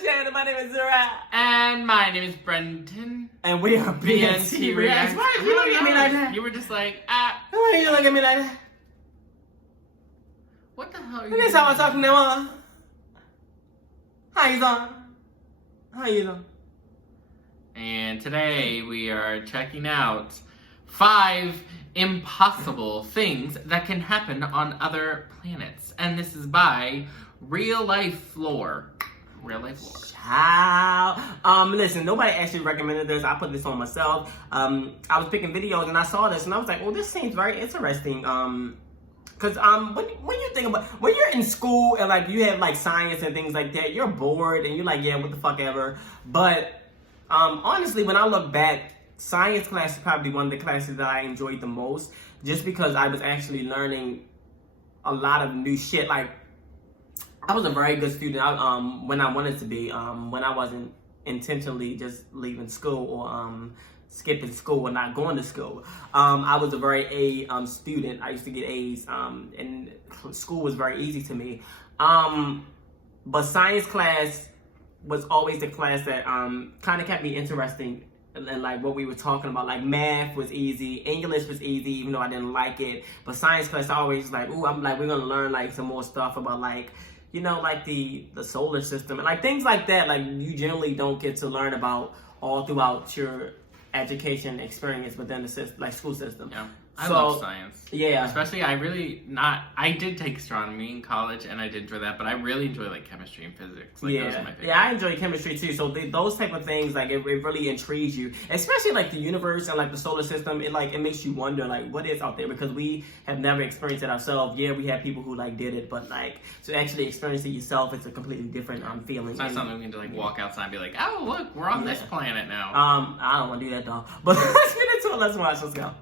channel. My name is Zara. And my name is Brendan. And we are BNT Reacts. Why did you look at me like that? You were just like, Why did you look at me like that? What the hell are you This doing? how I talk to them. How you doing? How you doing? And today we are checking out 5 impossible things that can happen on other planets. And this is by Real Life Lore. Real Life Lore. How? Listen, nobody actually recommended this. I put this on myself. I was picking videos and I saw this and I was like, oh, this seems very interesting. Cause when you think about when you're in school and like you have like science and things like that, you're bored and you're like, yeah, what the fuck ever. But honestly, when I look back, science class is probably one of the classes that I enjoyed the most, just because I was actually learning a lot of new shit. Like, I was a very good student when I wanted to be, when I wasn't intentionally just leaving school or skipping school or not going to school. I was a very A student. I used to get A's, and school was very easy to me. But science class was always the class that kind of kept me interesting. And like what we were talking about, like math was easy, English was easy, even though I didn't like it. But science class, I always like, ooh, I'm like, we're gonna learn like some more stuff about like, you know, like the solar system and like things like that. Like you generally don't get to learn about all throughout your education experience within the system, like school system. Yeah. I love science. Yeah. Especially, I did take astronomy in college, and I did enjoy that, but I really enjoy, like, chemistry and physics. Like, those are my favorite. Yeah, I enjoy chemistry, too. So those type of things, like, it really intrigues you. Especially, like, the universe and, like, the solar system. It makes you wonder, like, what is out there? Because we have never experienced it ourselves. Yeah, we have people who, like, did it, but, like, to actually experience it yourself, it's a completely different feeling. It's not something we can, like, walk outside and be like, oh, look, we're on this planet now. I don't want to do that, though. But let's get into it. Let's watch. Let's go.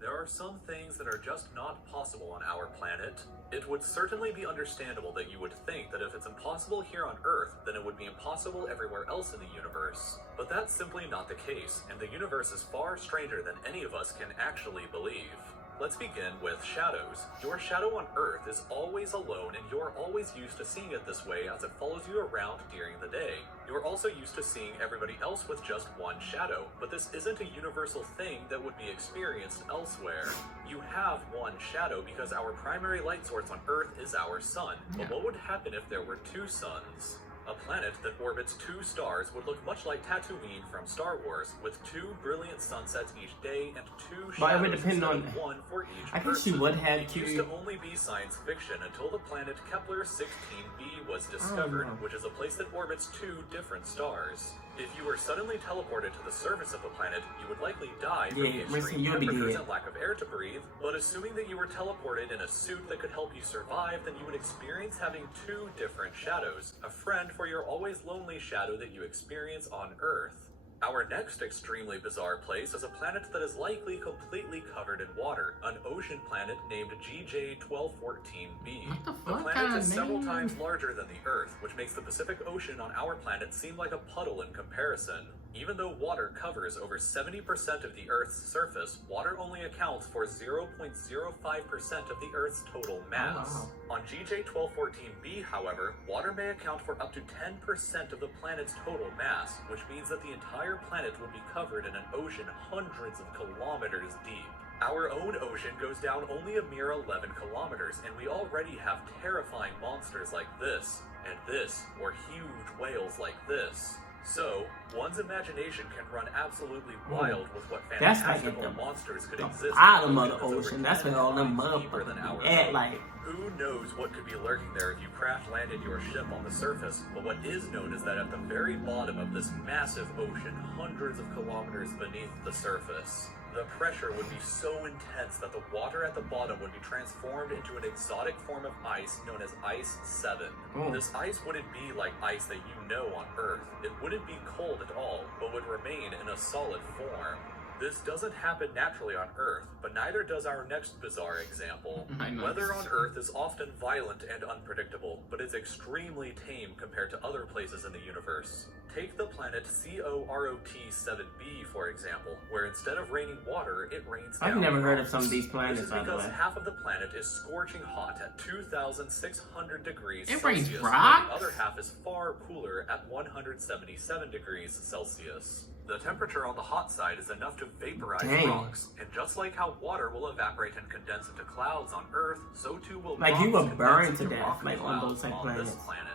There are some things that are just not possible on our planet. It would certainly be understandable that you would think that if it's impossible here on Earth, then it would be impossible everywhere else in the universe. But that's simply not the case, and the universe is far stranger than any of us can actually believe. Let's begin with shadows. Your shadow on Earth is always alone, and you're always used to seeing it this way as it follows you around during the day. You're also used to seeing everybody else with just one shadow, but this isn't a universal thing that would be experienced elsewhere. You have one shadow because our primary light source on Earth is our sun. But what would happen if there were 2 suns? A planet that orbits 2 stars would look much like Tatooine from Star Wars, with 2 brilliant sunsets each day and 2 shadows instead of 1 for each I person. guess she would have It used to only be science fiction until the planet Kepler-16b was discovered, which is a place that orbits 2 different stars. If you were suddenly teleported to the surface of the planet, you would likely die from the extreme temperatures and lack of air to breathe, but assuming that you were teleported in a suit that could help you survive, then you would experience having 2 different shadows, a friend for your always lonely shadow that you experience on Earth. Our next extremely bizarre place is a planet that is likely completely covered in water, an ocean planet named GJ1214b. The planet is several times larger than the Earth, which makes the Pacific Ocean on our planet seem like a puddle in comparison. Even though water covers over 70% of the Earth's surface, water only accounts for 0.05% of the Earth's total mass. On GJ1214b, however, water may account for up to 10% of the planet's total mass, which means that the entire planet would be covered in an ocean hundreds of kilometers deep. Our own ocean goes down only a mere 11 kilometers, and we already have terrifying monsters like this, and this, or huge whales like this. So, one's imagination can run absolutely wild with what fantastical monsters could exist bottom of the ocean. That's where all them motherfuckers at, like. Who knows what could be lurking there if you crash landed your ship on the surface, but what is known is that at the very bottom of this massive ocean, hundreds of kilometers beneath the surface, the pressure would be so intense that the water at the bottom would be transformed into an exotic form of ice known as Ice 7. This ice wouldn't be like ice that you know on Earth. It wouldn't be cold at all, but would remain in a solid form. This doesn't happen naturally on Earth, but neither does our next bizarre example. Weather on Earth is often violent and unpredictable, but it's extremely tame compared to other places in the universe. Take the planet COROT7b, for example, where instead of raining water, it rains down I've never heard of rocks. some of these planets, This is by the because way. half of the planet is scorching hot at 2,600 degrees It Celsius, rains while rocks? the other half is far cooler at 177 degrees Celsius. The temperature on the hot side is enough to vaporize Dang. rocks, and just like how water will evaporate and condense into clouds on Earth, so too will Like, rocks you will condense burn into to death, rock like, on those clouds type on planets. this planet.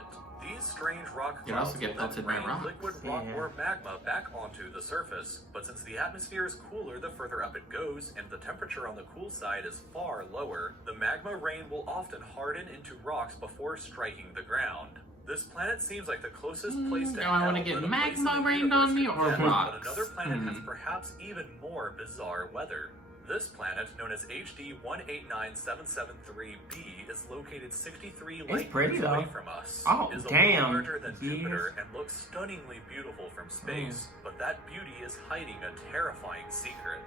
These strange rock You'd clouds also get will then pelted by rain rocks. liquid rock Yeah. or magma back onto the surface. But since the atmosphere is cooler the further up it goes, and the temperature on the cool side is far lower, the magma rain will often harden into rocks before striking the ground. This planet seems like the closest place to do I wanna hell, get but a place magma in the rained on universe me could or get, rocks? But another planet has perhaps even more bizarre weather. This planet, known as HD 189773b, is located 63 light pretty, years though. away from us. Oh, It is a damn. little larger than Yes. Jupiter and looks stunningly beautiful from space, but that beauty is hiding a terrifying secret.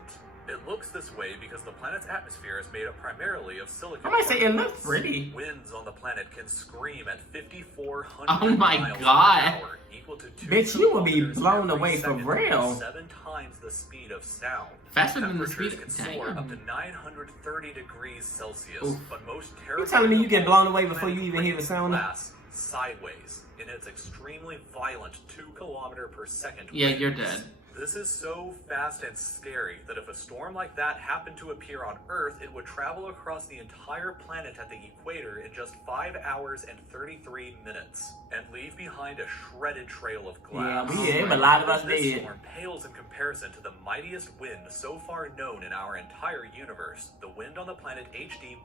It looks this way because the planet's atmosphere is made up primarily of silicon. I might say it looks particles. pretty. Winds on the planet can scream at 5,400 Oh my miles God. per hour, equal to 2 Bitch, you will be kilometers blown every away for second, real. 7 times the speed of sound. Faster than the Temperatures speed can of soar damn. up to 930 degrees Celsius, Oof. but most You terrifying telling me you of get all, blown away the before you planet even hear the rains sound? glass sideways in its extremely violent 2 kilometer per second Yeah, winds. you're dead. This is so fast and scary that if a storm like that happened to appear on Earth, it would travel across the entire planet at the equator in just 5 hours and 33 minutes, and leave behind a shredded trail of glass. Yeah, a lot of us This did. storm pales in comparison to the mightiest wind so far known in our entire universe, the wind on the planet HD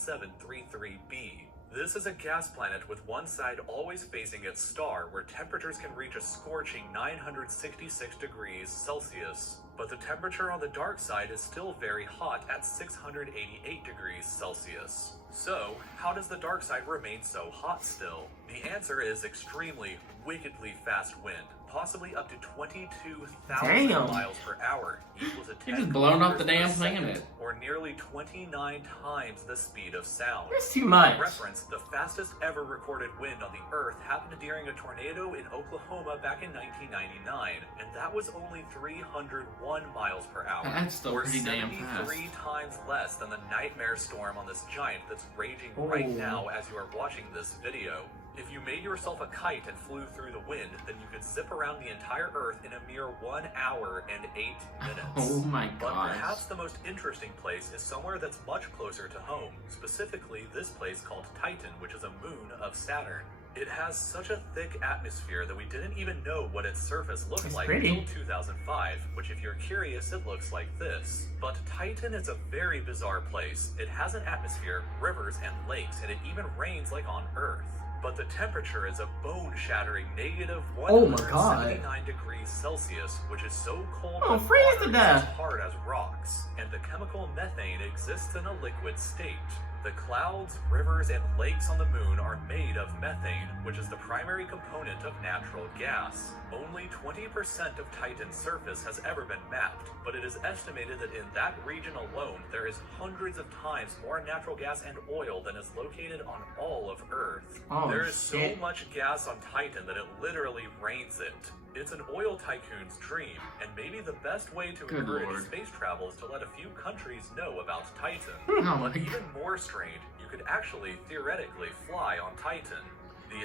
189733b. This is a gas planet with one side always facing its star, where temperatures can reach a scorching 966 degrees Celsius. But the temperature on the dark side is still very hot at 688 degrees Celsius. So, how does the dark side remain so hot still? The answer is extremely, wickedly fast wind, possibly up to 22,000 Damn. miles per hour, equal to 10 You just blown off the kilometers damn per second, planet. or nearly 29 times the speed of sound. That's too For much. reference, the fastest ever recorded wind on the Earth happened during a tornado in Oklahoma back in 1999, and that was only 301 miles per hour. That's still or pretty damn 73 times less than the nightmare storm on this giant that's raging right Oh. now as you are watching this video. If you made yourself a kite and flew through the wind, then you could zip around the entire Earth in a mere 1 hour and 8 minutes. Oh my But gosh. perhaps the most interesting place is somewhere that's much closer to home, specifically this place called Titan, which is a moon of Saturn. It has such a thick atmosphere that we didn't even know what its surface looked It's like pretty. until 2005, which if you're curious, it looks like this. But Titan is a very bizarre place. It has an atmosphere, rivers, and lakes, and it even rains like on Earth. But the temperature is a bone-shattering negative Oh my God. 179 degrees Celsius, which is so cold Oh, that freeze water to is death. as hard as rocks, and the chemical methane exists in a liquid state. The clouds, rivers, and lakes on the moon are made of methane, which is the primary component of natural gas. Only 20% of Titan's surface has ever been mapped, but it is estimated that in that region alone, there is hundreds of times more natural gas and oil than is located on all of Earth. Oh, There is so shit. much gas on Titan that it literally rains it. It's an oil tycoon's dream, and maybe the best way to Good encourage Lord. space travel is to let a few countries know about Titan. Oh my But God. even more strange, you could actually theoretically fly on Titan.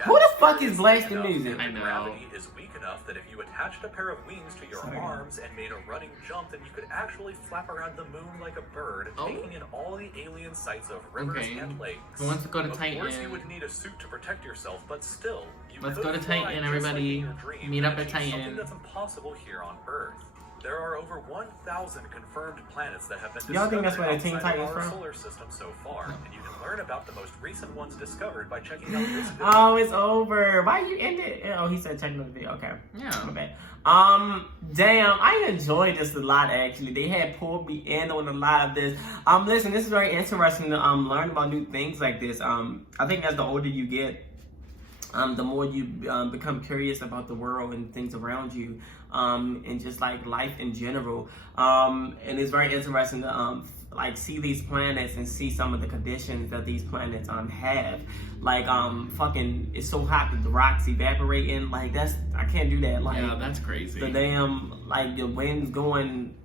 Who the fuck is atmosphere blasting enough music? and I the know. gravity is weak enough that if you attached a pair of wings to your Sorry. arms and made a running jump, then you could actually flap around the moon like a bird, Oh. taking in all the alien sights of rivers Okay. and lakes. Who wants to go to Of course, you Titan? would need a suit to protect yourself, but still, you Let's could go to fly Titan, just everybody. like in your dream Meet up and at achieve Titan. Something that's impossible here on Earth. There are over 1,000 confirmed planets that have been Y'all think that's discovered where the Teen outside Titans of our from? solar system so far, and you can learn about the most recent ones discovered by checking out this video. Oh, it's over. Why you end it? Oh, he said check the video. Okay. My Yeah. bad. Damn, I enjoyed this a lot actually. They had pulled me in on a lot of this. Listen, this is very interesting to learn about new things like this. I think as the older you get, the more you become curious about the world and things around you, and just like life in general. And it's very interesting to like see these planets and see some of the conditions that these planets have. Like fucking, it's so hot that the rocks evaporating. Like I can't do that. Like Yeah, that's crazy. the damn like the wind's going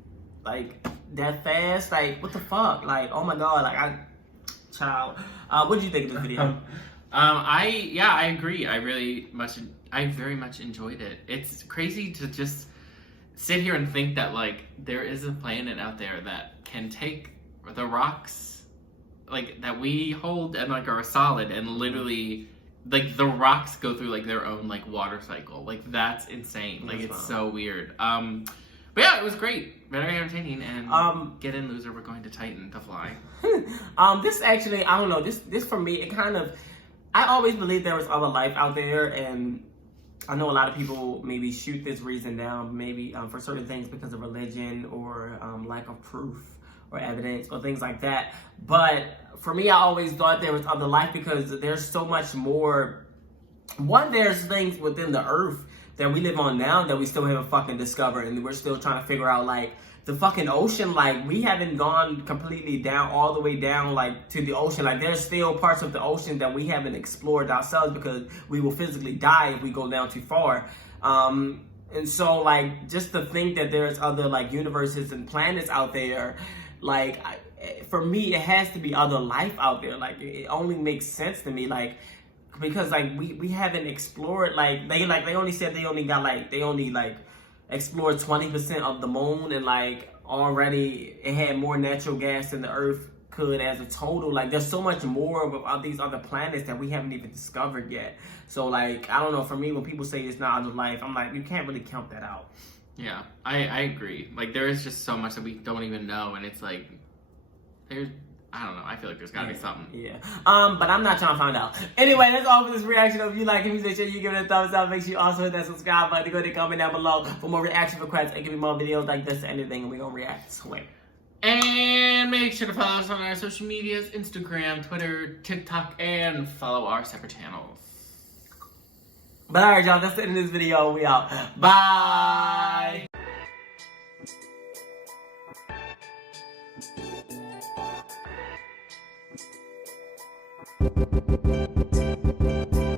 like that fast. Like what the fuck? Like oh my god. Like what did you think of this video? I agree. I very much enjoyed it. It's crazy to just sit here and think that like there is a planet out there that can take the rocks like that we hold and like are solid and literally like the rocks go through like their own like water cycle. Like that's insane. Like it's so weird. But yeah, it was great. Very entertaining. And get in, loser. We're going to Titan to fly. This actually, I don't know. This for me, it kind of. I always believed there was other life out there, and I know a lot of people maybe shoot this reason down, maybe for certain things because of religion or lack of proof or evidence or things like that. But for me, I always thought there was other life because there's so much more. One, there's things within the earth that we live on now that we still haven't fucking discovered, and we're still trying to figure out, like, the fucking ocean. Like, we haven't gone completely down, all the way down, like, to the ocean. Like, there's still parts of the ocean that we haven't explored ourselves because we will physically die if we go down too far. And so, like, just to think that there's other, like, universes and planets out there, like, for me, it has to be other life out there. Like, it only makes sense to me, like, because like we haven't explored, like they only said they only explored 20% of the moon, and like already it had more natural gas than the earth could as a total. Like there's so much more of these other planets that we haven't even discovered yet. So like I don't know, for me when people say it's not other life, I'm like, you can't really count that out. Yeah, I agree. Like there is just so much that we don't even know, and it's like I don't know. I feel like there's gotta be something. Yeah. But I'm not trying to find out. Anyway, that's all for this reaction. If you like it, make sure you give it a thumbs up. Make sure you also hit that subscribe button. Go ahead and comment down below for more reaction requests and give me more videos like this or anything, and we're gonna react to it. And make sure to follow us on our social medias, Instagram, Twitter, TikTok, and follow our separate channels. But alright, y'all, that's the end of this video. We out. Bye. Thank you.